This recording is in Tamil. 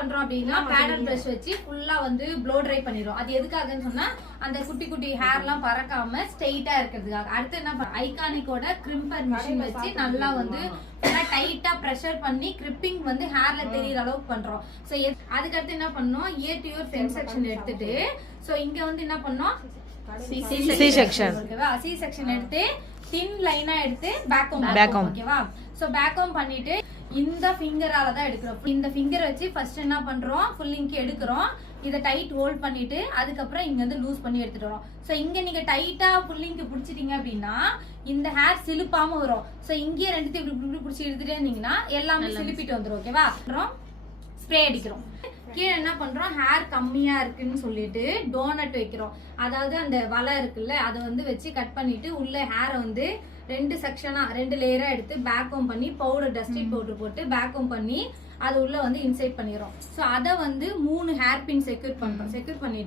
பண்றோம் அப்படின்னா பேடல் பிரஷ் வச்சு ஃபுல்லா வந்து ப்ளோ ட்ரை பண்ணிரும். அது எதுக்காகன்னு சொன்னா அந்த குட்டி குட்டி ஹேர்லாம் பறக்காம ஸ்ட்ரெயிட்டா இருக்கிறதுக்காக. அடுத்து என்ன பண்ண ஐகானிக்கோட கிரிம்பர் மிஷின் வச்சு நல்லா வந்து டைட்டா பிரஷர் பண்ணி கிரிப்பிங் வந்து ஹேர்ல தெரியற அளவுக்கு பண்றோம். சோ அதுக்கு அடுத்து என்ன பண்ணோம், A to you front section எடுத்துட்டு சோ இங்க வந்து என்ன பண்ணோம், சி செக்ஷன் ஓகேவா, சி செக்ஷன் எடுத்து தின் லைனா எடுத்து பேக் ஹோம் ஓகேவா. சோ பேக் ஹோம் பண்ணிட்டு இந்த ஃபிங்கரால தான் எடுக்கிறோம். இந்த ஃபிங்கர் வச்சு ஃபர்ஸ்ட் என்ன பண்றோம், ஃபுல்லிங்க்கு எடுக்கிறோம். இதை டைட் ஹோல்ட் பண்ணிட்டு அதுக்கப்புறம் இங்க வந்து லூஸ் பண்ணி எடுத்துட்டு வரோம். சோ இங்க நீங்க டைட்டா ஃபுல்லிங்க்கு பிடிச்சிட்டீங்க அப்படின்னா இந்த ஹேர் சிலுப்பாம வரும். சோ இங்கே ரெண்டுத்தையும் இப்படி பிடிச்சி எடுத்துட்டே இருந்தீங்கன்னா எல்லாமே சிலுப்பிட்டு வந்துடும் ஓகேவா. அப்புறம் ஸ்ப்ரே அடிக்கிறோம். கீழே என்ன பண்றோம், ஹேர் கம்மியா இருக்குன்னு சொல்லிட்டு டோனட் வைக்கிறோம். அதாவது அந்த வலை இருக்குல்ல அதை வந்து வச்சு கட் பண்ணிட்டு உள்ள ஹேரை வந்து 2 செக்ஷனா 2 லேயரா எடுத்து பேக் ஹோம் பண்ணி பவுடர் டஸ்டிங் பவுடர் போட்டு பேக் ஹோம் பண்ணி அது உள்ள வந்து இன்சைட் பண்ணிடுறோம். ஸோ அதை வந்து 3 ஹேர் பின் செக்யூர் பண்றோம். செக்யூர் பண்ணிட்டு